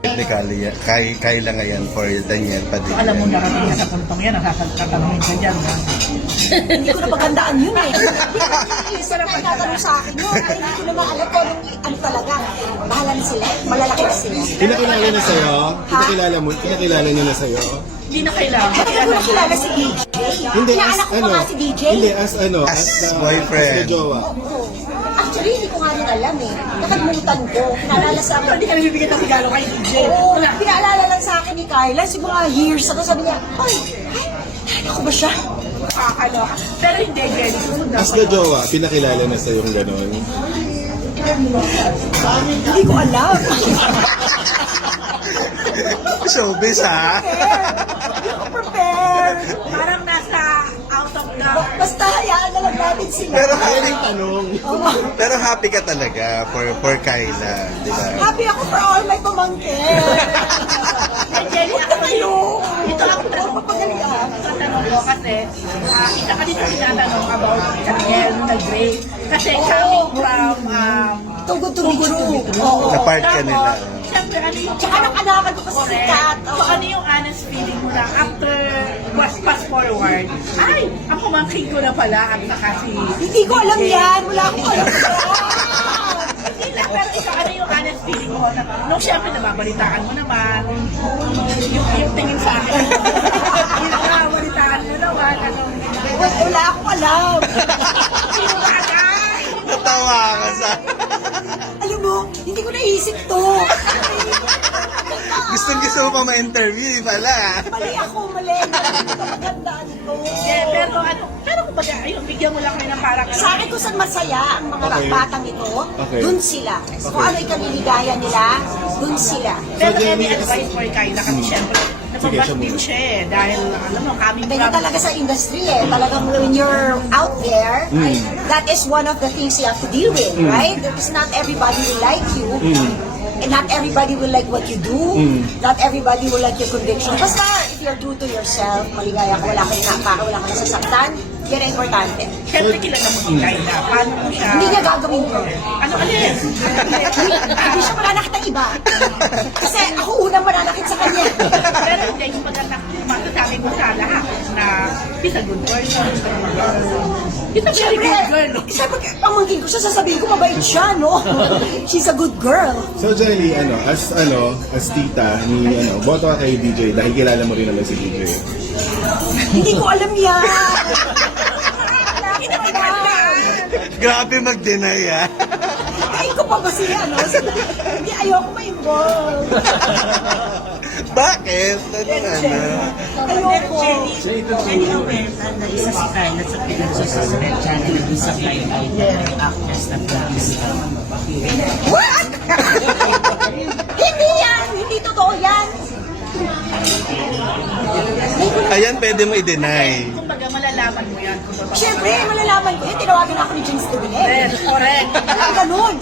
Technically, Kyla ngayon for Daniel Padilla. Alam mo narating na sa puntong yan, nakakatanungin ka dyan. Hindi ko na paghandaan yun eh. Isa na tatanong sa akin yun. Ay, hindi ko naman alam ko ano talaga. Bahala na sila. Malalaki na sila. Pinakilala na sa'yo? Pinakilala niyo na sa'yo? Hindi na kailangan. Matagal ko nakilala si DJ. Hindi, as Inaanak ko pa ano? nga si DJ. Hindi, as ano? As boyfriend. As jowa. Oo. Actually, hindi ko nga rin alam eh. Nakalimutan ko. Pinaalala sa akin. Hindi ka nabibigyan ng regalo kay DJ. Oo, Wala. pinaalala lang sa akin ni Carla. Siguro mga years ago, sabi niya, ay, ako ba siya? Nakakaloka. Pero hindi, Jenny. Susunod na As the jowa, pinakilala na sa'yo yung gano'n. Hindi ko alam. Showbiz, ha? Hindi ko prepare. Parang nasa out of the... Basta hayaan na lang natin sila. Pero Ayun happy, ang tanong. Oo. pero happy ka talaga for Kyla, di ba? Happy ako for all my pamangkin. Jenny, Huwag na kayo. Ito ang tanong ko. Papagalian. Sa tanong ko kasi, isa ka dito tinatanong about Daniel na Gray. Kasi coming from Tugod to be true. Oo. Na-part ka nila. Siyempre, ano yung... Tsaka anak-anakan ko kasi si Correct. Kat. So, ano yung honest feeling mo na after fast forward, ay, ang pumangkin ko na pala ang saka si... Hindi ko alam yan. Wala akong alam yan. Hindi lang, pero ikaw, ano yung honest feeling mo? Na, nung siyempre, nababalitaan mo naman, yung tingin sa akin, yung nababalitaan mo naman, ano, Wala akong alam. yung bagay. Natawa ka sa... Alam mo, hindi ko naisip to. Gusto mo pa ma-interview, pala. Mali ako, mali. Magandaan ko. Yeah, pero kumbaga, ayun, bigyan mo lang kayo ng parang... Sa akin kung saan masaya ang mga Okay. batang ito, Okay. dun sila. Kung ano ikaniligaya nila, dun sila. Pero So, any Jenny, advice for Kyla kasi syempre, napabas siya din muna. siya eh. Dahil, alam mo, coming Ganyan from... talaga sa industry eh. Talagang when you're out there, that is one of the things you have to deal with, right? Because not everybody will like you. And not everybody will like what you do. Not everybody will like your conviction. Basta, if you're true to yourself, maligaya ka, wala kang napaka, wala kang nasasaktan, yan ang importante. Syempre, kilala mo si Kyla. Paano mo siya... Hindi niya gagawin ko. Ano alin? Hindi siya mananakit ng iba. Kasi ako unang mananakit sa kanya. Pero hindi, yung masasabi mo sa lahat na he's a good person. He's a very good girl. No? Siyempre, pamangkin ko siya, sasabihin ko mabait siya, no? She's a good girl. So Jelly, as tita ni boto ka kay DJ dahil kilala mo rin naman si DJ. Hindi ko alam yan. Grabe mag-deny, ha? Kain ko pa ba siya, no? Hindi, ayoko ma-involve. Bakit? Ayoko. Jenny Awenta na isa si Kyla sa pinagsusulat channel na sa Kyla ay actress na producer. What? Hindi yan! Hindi totoo yan! Ayan, pwede mo i-deny. Kumbaga, malalaman mo yan. Kung totoo. Siyempre, malalaman ko yun. Tinawagan ako ni James Dubinet. Yes, correct. Ganun.